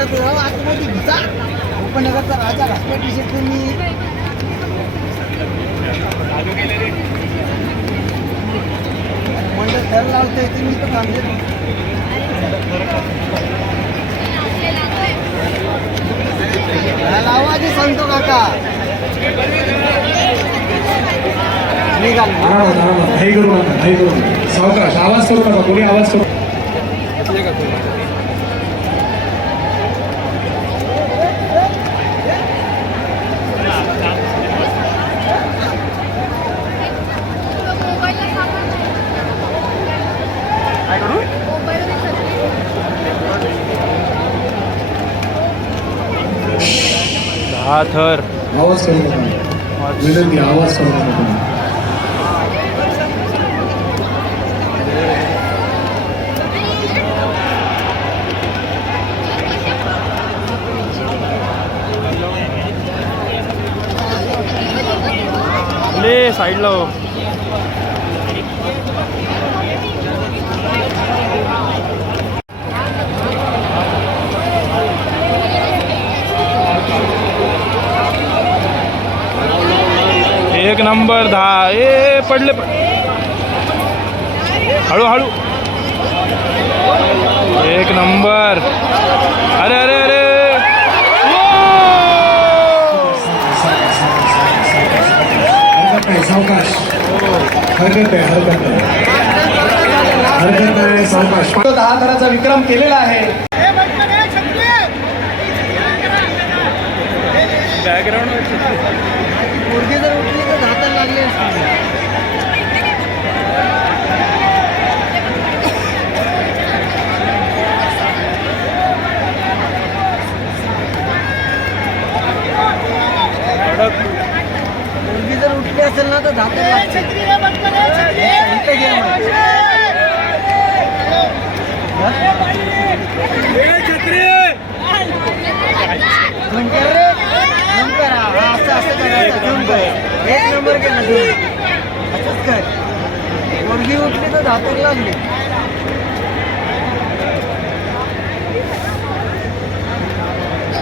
आतमध्ये जा उपनगरचा राजा घाटपाटी शेट तुम्ही मंडळ घर लावते तुम्ही तर थांबले लावा आधी सांगतो काका निघाल घाई करू नका घाई करू नका सावकाश आवाज करू नका कोणी आवाज करू थर आवाज करू नका विनंती आवाज करू नका तुम्ही ले साईडला हो एक नंबर 10 ए पडले हळू हळू एक नंबर अरे अरे अरे सावकाश हरकत आहे सावकाश 10 थराचा विक्रम केलेला आहे बॅकग्राऊंड मुर्गी जर उठली तर हाताला लागले मुर्गी जर उठली असेल ना तर हाताला लागते एक नंबर केला असंच काय मुर्गी उठली तर धातक लागली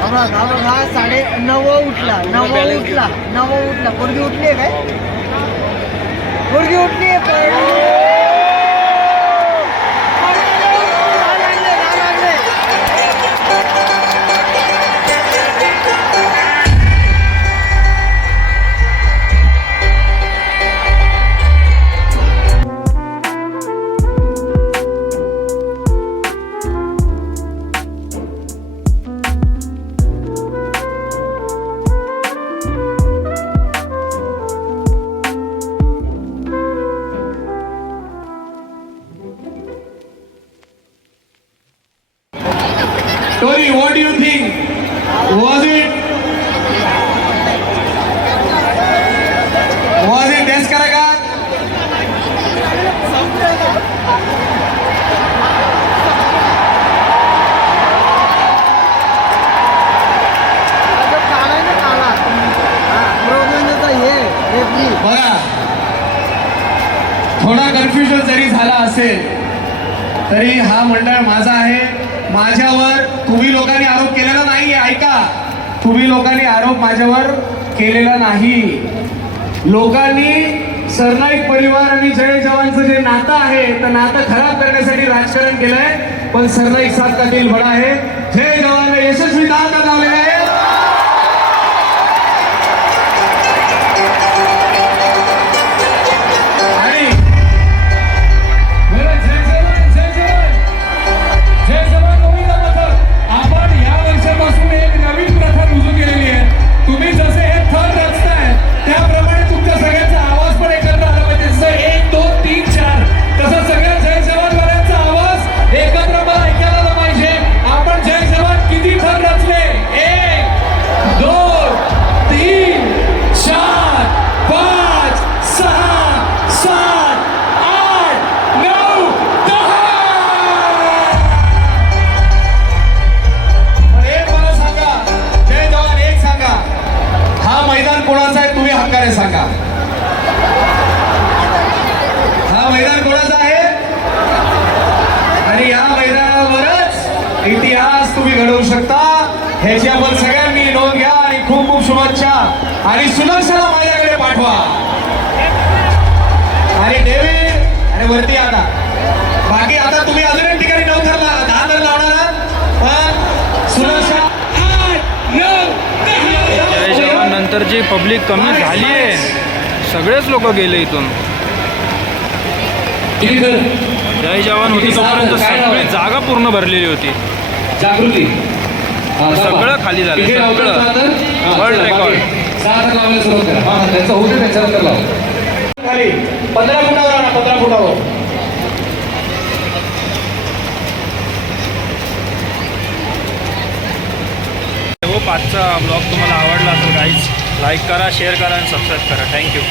हा 9:30 उठला 9 उठला मुर्गी उठली काय मुर्गी उठली Tony, what do you think? Was it guess करेगा? बघा थोडा कन्फ्युजन जरी झाला असेल तरी हा मंडळ माझा आहे माझ्यावर तुम्ही लोकांनी आरोप केलेला नाही ऐका तुम्ही लोकांनी आरोप माझ्यावर केलेला नाही लोकांनी सरनाईक परिवार आणि जय जवानचं जे नातं आहे तर नातं खराब करण्यासाठी राजकारण केलंय पण सरनाईक साथ का दिल बडा आहे जय जवान यशस्वी दादा लावलेला आहे सांगा हा मैदान कोणाचा आहे आणि या मैदानावरच इतिहास तुम्ही घडवू शकता ह्याची आपण सगळ्यांनी नोंद घ्या आणि खूप खूप शुभेच्छा आणि सुलक्षाला माझ्याकडे पाठवा. आणि डेव्हिड आणि वरती आता बाकी आता तुम्ही अजून एक ठिकाणी 9 थर लावा, 10 थर लावणार पण सुलक्षा जय जवान नंतर जी पब्लिक कमी झाली आहे, सगळेच लोक गेले इथून. जय जवान होती तोपर्यंत सगळी जागा पूर्ण भरलेली होती. जागृती सगळं खाली झालं, सगळं. World record. 6 थर लावायला सुरुवात करा. हा त्यांचं होतं त्याच्यानंतर लावा. खाली 15 फुटावर आणा, 15 फुटावर. हो, 5चा ब्लॉग तुम्हाला आवडला तर गाईज लाईक करा, शेअर करा आणि सबस्क्राईब करा. थँक्यू.